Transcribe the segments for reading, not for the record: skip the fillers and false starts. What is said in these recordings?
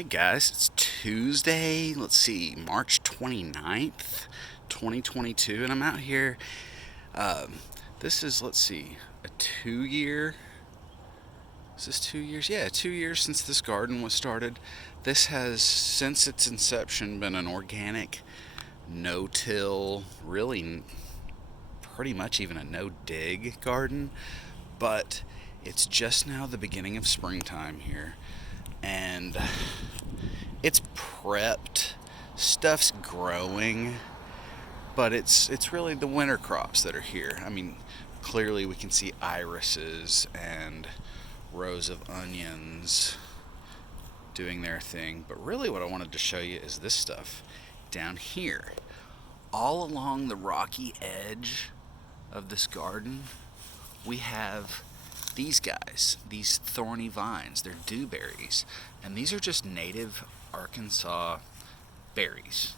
Hey guys, it's Tuesday, let's see, March 29th, 2022, and I'm out here. Um, this is, let's see, a 2 year. Is this 2 years? Yeah, 2 years since this garden was started. This has, since its inception, been an organic, no-till, really pretty much even a no-dig garden, but it's just now the beginning of springtime here, and it's prepped. Stuff's growing, but it's really the winter crops that are here. I mean, clearly we can see irises and rows of onions doing their thing, but really what I wanted to show you is this stuff down here. All along the rocky edge of this garden, we have these guys, these thorny vines. They're dewberries, and these are just native Arkansas berries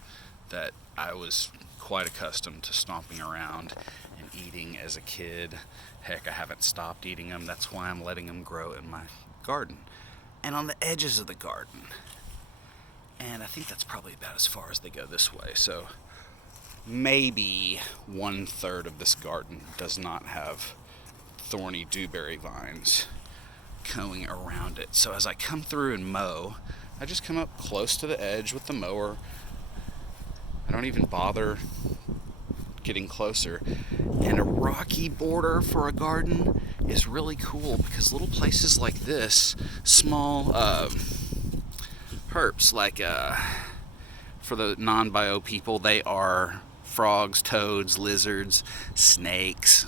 that I was quite accustomed to stomping around and eating as a kid. Heck, I haven't stopped eating them. That's why I'm letting them grow in my garden and on the edges of the garden. And I think that's probably about as far as they go this way. So maybe 1/3 of this garden does not have thorny dewberry vines going around it. So as I come through and mow, I just come up close to the edge with the mower. I don't even bother getting closer. And a rocky border for a garden is really cool because little places like this, small herps, like for the non-bio people, they are frogs, toads, lizards, snakes,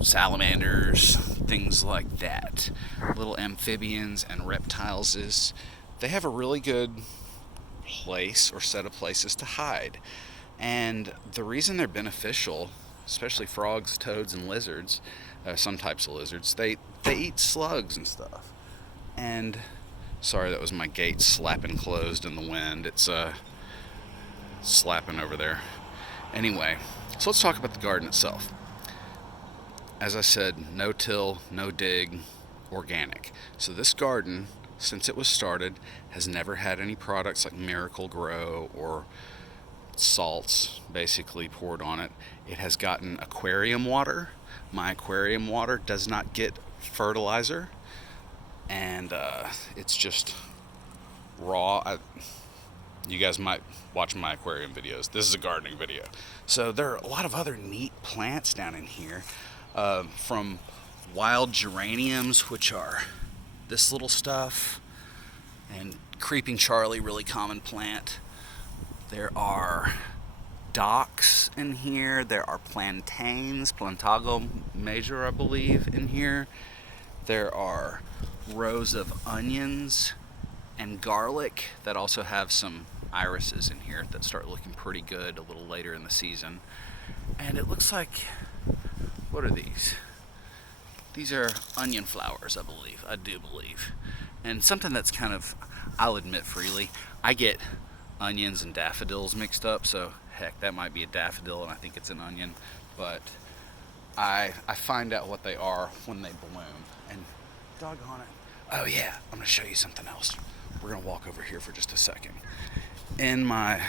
salamanders, things like that. Little amphibians and reptiles, they have a really good place or set of places to hide. And the reason they're beneficial, especially frogs, toads, and lizards, some types of lizards, they eat slugs and stuff. And sorry, that was my gate slapping closed in the wind. It's slapping over there. Anyway, so let's talk about the garden itself. As I said, no till, no dig, organic. So this garden, since it was started, has never had any products like Miracle Grow or salts basically poured on it. It has gotten aquarium water. My aquarium water does not get fertilizer, and it's just raw. You guys might watch my aquarium videos. This is a gardening video. So there are a lot of other neat plants down in here, from wild geraniums, which are this little stuff, and creeping Charlie, really common plant. There are docks in here. There are plantains, Plantago major, I believe, in here. There are rows of onions and garlic that also have some irises in here that start looking pretty good a little later in the season. And it looks like, what are these? These are onion flowers, I do believe. And something that's kind of, I'll admit freely, I get onions and daffodils mixed up, so heck, that might be a daffodil and I think it's an onion, but I find out what they are when they bloom. And doggone it. Oh yeah, I'm gonna show you something else. We're gonna walk over here for just a second. In my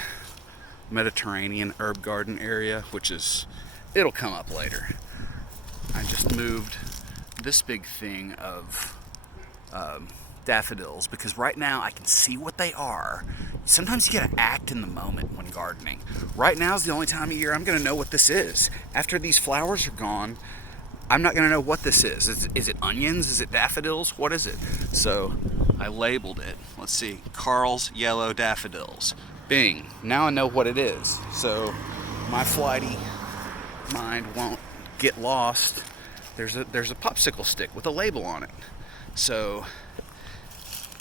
Mediterranean herb garden area, which is, it'll come up later, I just moved this big thing of daffodils because right now I can see what they are. Sometimes you gotta act in the moment when gardening. Right now is the only time of year I'm gonna know what this is. After these flowers are gone, I'm not gonna know what this is. Is it onions? Is it daffodils? What is it? So I labeled it. Let's see, Carl's yellow daffodils. Bing, now I know what it is. So my flighty mind won't get lost. There's a popsicle stick with a label on it. So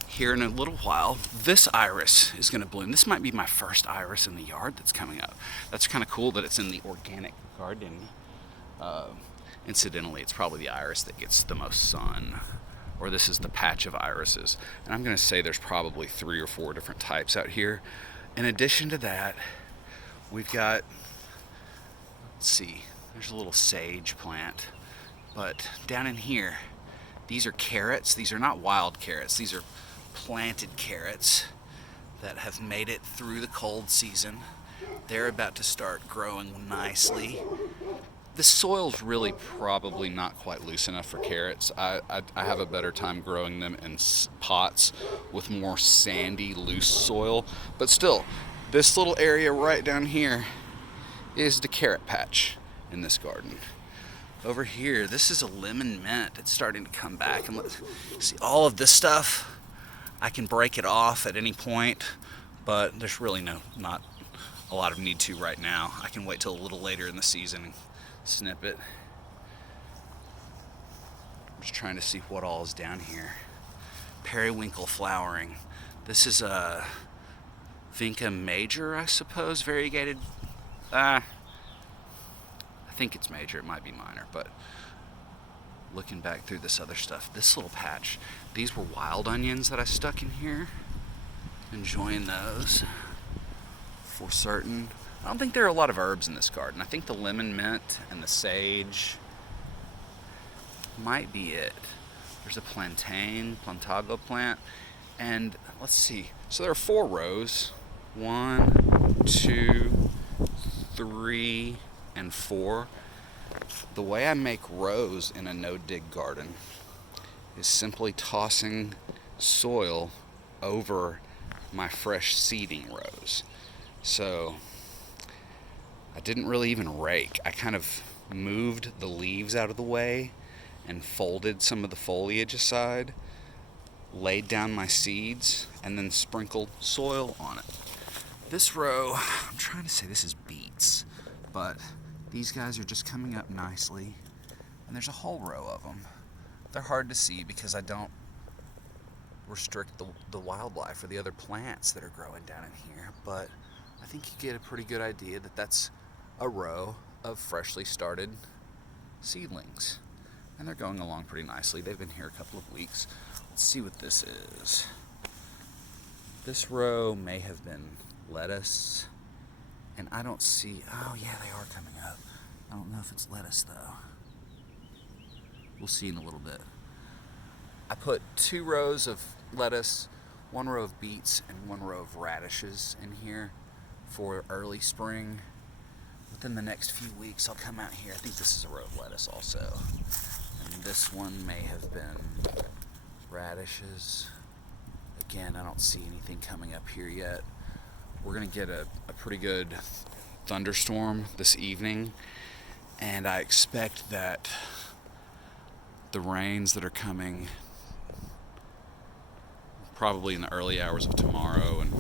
here in a little while, this iris is going to bloom. This might be my first iris in the yard that's coming up. That's kind of cool that it's in the organic garden. Incidentally, it's probably the iris that gets the most sun, or this is the patch of irises. And I'm going to say there's probably 3 or 4 different types out here. In addition to that, we've got, let's see, there's a little sage plant. But down in here, these are carrots. These are not wild carrots. These are planted carrots that have made it through the cold season. They're about to start growing nicely. The soil's really probably not quite loose enough for carrots. I have a better time growing them in pots with more sandy, loose soil. But still, this little area right down here is the carrot patch in this garden. Over here, this is a lemon mint. It's starting to come back. And let's see, all of this stuff, I can break it off at any point, but there's really not a lot of need to right now. I can wait till a little later in the season and snip it. I'm just trying to see what all is down here. Periwinkle flowering. This is a Vinca major, I suppose, variegated. I think it's major, it might be minor, but looking back through this other stuff, this little patch, these were wild onions that I stuck in here. Enjoying those for certain. I don't think there are a lot of herbs in this garden. I think the lemon mint and the sage might be it. There's a plantago plant, and let's see. So there are 4 rows. 1, 2, 3, and 4. The way I make rows in a no-dig garden is simply tossing soil over my fresh seeding rows. So I didn't really even rake. I kind of moved the leaves out of the way and folded some of the foliage aside, laid down my seeds, and then sprinkled soil on it. This row, I'm trying to say this is beets, but these guys are just coming up nicely, and there's a whole row of them. They're hard to see because I don't restrict the wildlife or the other plants that are growing down in here, but I think you get a pretty good idea that that's a row of freshly started seedlings, and they're going along pretty nicely. They've been here a couple of weeks. Let's see what this is. This row may have been lettuce, and I don't see, oh yeah, they are coming up. I don't know if it's lettuce though. We'll see in a little bit. I put 2 rows of lettuce, 1 row of beets, and 1 row of radishes in here for early spring. Within the next few weeks, I'll come out here. I think this is a row of lettuce also. And this one may have been radishes. Again, I don't see anything coming up here yet. We're gonna get a pretty good thunderstorm this evening, and I expect that the rains that are coming probably in the early hours of tomorrow and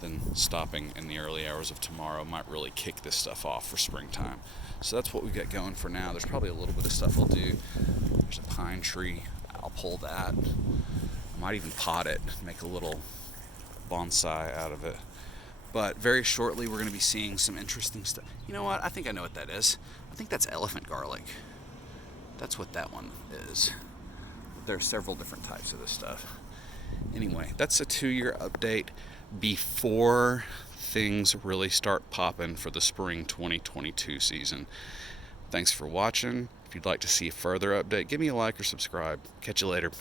then stopping in the early hours of tomorrow might really kick this stuff off for springtime. So that's what we've got going for now. There's probably a little bit of stuff I'll do. There's a pine tree. I'll pull that. I might even pot it, make a little bonsai out of it. But very shortly we're going to be seeing some interesting stuff. You know what? I think I know what that is. I think that's elephant garlic. That's what that one is. There are several different types of this stuff. Anyway, that's a 2-year update before things really start popping for the spring 2022 season. Thanks for watching. If you'd like to see a further update, give me a like or subscribe. Catch you later.